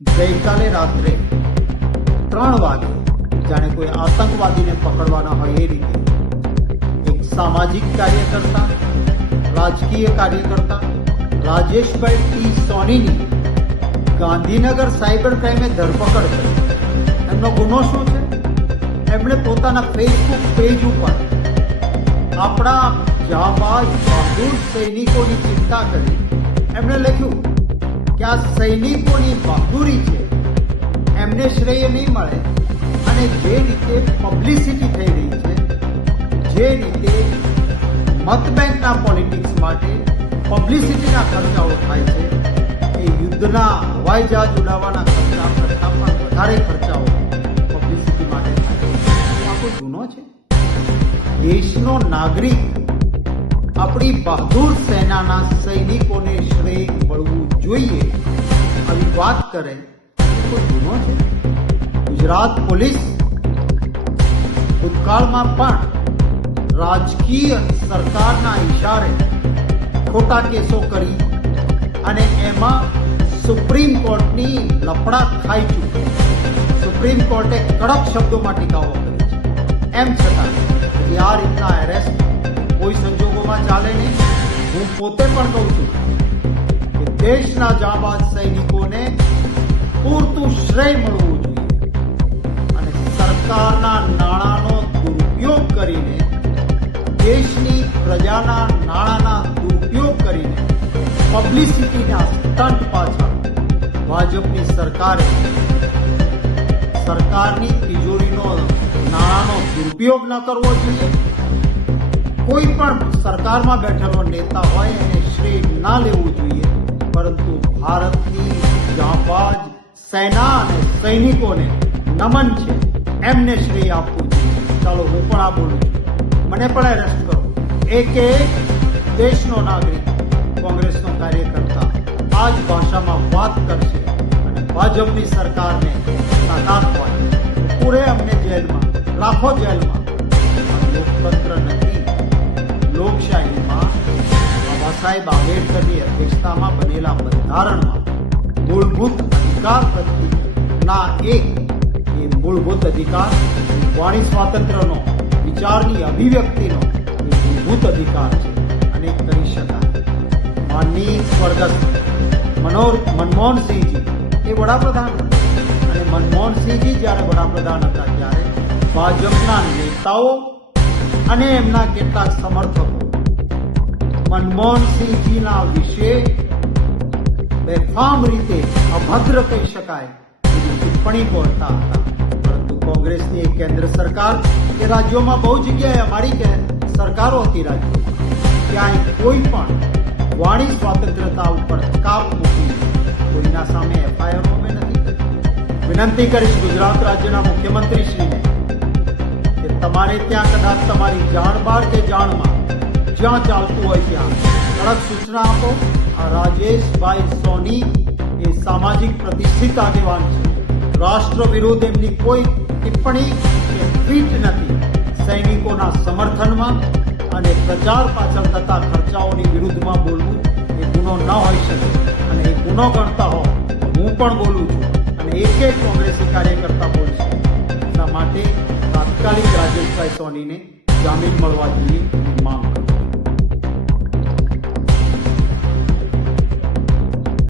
ગઈકાલે રાત્રે 3 વાગે જાણે કોઈ આતંકવાદીને પકડવાના હોય એ રીતે એક સામાજિક કાર્યકર્તા, રાજકીય કાર્યકર્તા રાજેશભાઈ ટી સોનીની ગાંધીનગર સાયબર ક્રાઇમે ધરપકડ કરી. એમનો ગુનો શું છે? એમણે પોતાના ફેસબુક પેજ ઉપર આપણા જાબાજ બહાદુર સૈનિકોની ચિંતા કરી એમણે લખ્યું કે આ સૈનિકોની બહાદુરી છે, એમને શ્રેય નહીં મળે. અને જે રીતે પબ્લિસિટી થઈ રહી છે, જે રીતે મત બેંકના પોલિટિક્સ માટે પબ્લિસિટીના ખર્ચાઓ થાય છે, એ યુદ્ધના હવાઈ જહાજ ઉડાવવાના ખર્ચા કરતાં પણ વધારે ખર્ચાઓ પબ્લિસિટી માટે થાય છે. આ કોઈ ગુનો છે? દેશનો નાગરિક આપણી બહાદુર સેનાના સૈનિકોને શ્રેય મળવું જોઈએ આવી વાત કરે કોઈ ગુનો છે? ગુજરાત પોલીસ ભૂતકાળમાં પણ રાજકીય સરકારના ઇશારે ખોટા કેસો કરી અને એમાં સુપ્રીમ કોર્ટની લફડા ખાઈ ચૂકી. સુપ્રીમ કોર્ટે કડક શબ્દોમાં ટીકાઓ કરી છે. એમ છતાં આ રીતના એરેસ્ટ કોઈ સંજોગોમાં ચાલે નહીં. હું પોતે પણ કહું છું કે દેશના જાબાજ સૈનિકોને પૂરતું શ્રેય મળવું જોઈએ અને સરકારના નાણાંનો દુરુપયોગ કરીને, દેશની પ્રજાના નાણાંના દુરુપયોગ કરીને પબ્લિસિટીના સ્ટન્ટ પાછળ ભાજપની સરકારે સરકારની તિજોરીનો નાણાંનો દુરુપયોગ ન કરવો જોઈએ. કોઈ પણ સરકારમાં બેઠેલો નેતા હોય એને શ્રેય ના લેવું જોઈએ, પરંતુ ભારતની જાબાજ સેના અને સૈનિકોને નમન છે, એમને શ્રેય આપવું જોઈએ. ચાલો હું પણ આ બોલું છું, મને પણ એરેસ્ટ કરો. એક દેશનો નાગરિક, કોંગ્રેસનો કાર્યકર્તા આ જ ભાષામાં વાત કરશે અને ભાજપની સરકારને તાકાત હોય પૂરે અમને જેલમાં રાખો. જેલમાં લોકતંત્ર નથી. લોકશાહીમાં બાબા સાહેબ આંબેડકરની અધ્યક્ષતામાં બનેલા બંધારણમાં મૂળભૂત અધિકાર પ્રત્યેના એ મૂળભૂત અધિકાર વાણી સ્વાતંત્ર્યનો, વિચારની અભિવ્યક્તિનો મૂળભૂત અધિકાર છે અને કરી શકાય. માનનીય સ્વર્ગસ્થ મનમોહનસિંહજી એ વડાપ્રધાન હતા અને મનમોહનસિંહજી જ્યારે વડાપ્રધાન હતા ત્યારે ભાજપના નેતાઓ અને એમના કેટલાક સમર્થકો મનમોહનસિંહજીના વિશે બેફામ રીતે અભદ્ર કહી શકાય એવી ટિપ્પણી કરતા હતા. પરંતુ કોંગ્રેસની એક કેન્દ્ર સરકાર કે રાજ્યોમાં બહુ જગ્યાએ અમારી સરકારો હતી રાજ્યોમાં, ક્યાંય કોઈ પણ વાણી સ્વાતંત્ર્યતા ઉપર કાપ મૂકી કોઈના સામે એફઆઈઆર અમે નથી કરી. વિનંતી કરીશ ગુજરાત રાજ્યના મુખ્યમંત્રીશ્રીને કે તમારે ત્યાં કદાચ તમારી જાણ બહાર કે જાણમાં જ્યાં ચાલતું હોય ત્યાં કડક સૂચના આપો. આ રાજેશભાઈ સોની એ સામાજિક પ્રતિષ્ઠિત આગેવાન છે. રાષ્ટ્ર વિરુદ્ધ એમની કોઈ ટિપ્પણી કે ટ્વીટ નથી. સૈનિકોના સમર્થનમાં અને પ્રચાર પાછળ થતા ખર્ચાઓની વિરુદ્ધમાં બોલવું એ ગુનો ન હોઈ શકે અને એ ગુનો ગણતા હો તો હું પણ બોલું છું અને એક કોંગ્રેસી કાર્યકર્તા બોલશે. એટલા માટે તાત્કાલિક રાજેશભાઈ સોનીને જામીન મળવા જોઈએ.